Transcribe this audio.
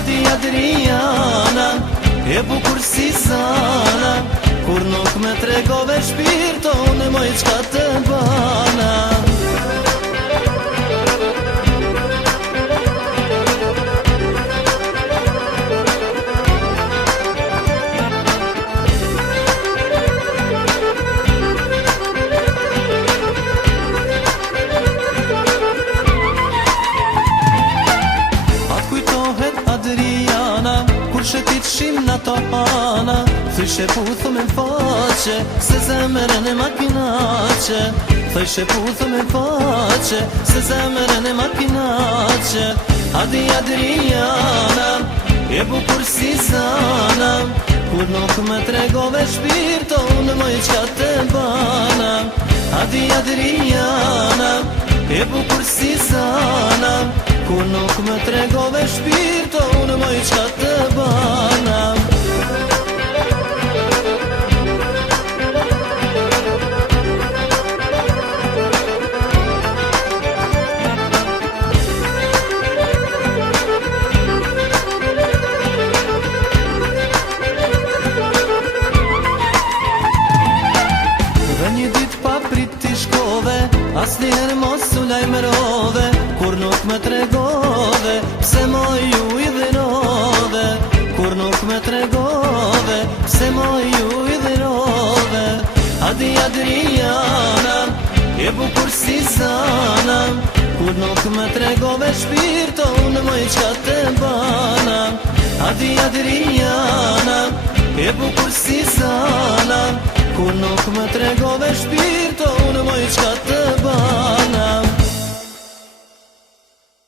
Hadi Adriana, e bukur si zana, kur nuk me tregove shpirto, unë moj qka të bana. Adriana, kur shetit shim në to ana, thyshe puthu me faqe, se zemërën e makinaqe. Thyshe puthu me faqe, se zemërën e makinaqe. Hadi Adriana, e bukur si zana, kur nuk me tregove shpirto, unë moj qka të bana. Hadi Adriana, e bukur si zana, kur nuk me tregove shpirto, unë moj qka të bana. Dhe një dit pa prit t'i shkove, asnjëherë mos u lajmërove, kur nuk me tregove, pse moj ju i dhinove. Kur nuk me tregove, pse moj ju i dhinove. Hadi Adriana, e bukur si zana, kur nuk me tregove shpirto, unë moj qka të bana. Hadi Adriana, e bukur si zana, kur nuk me tregove shpirto,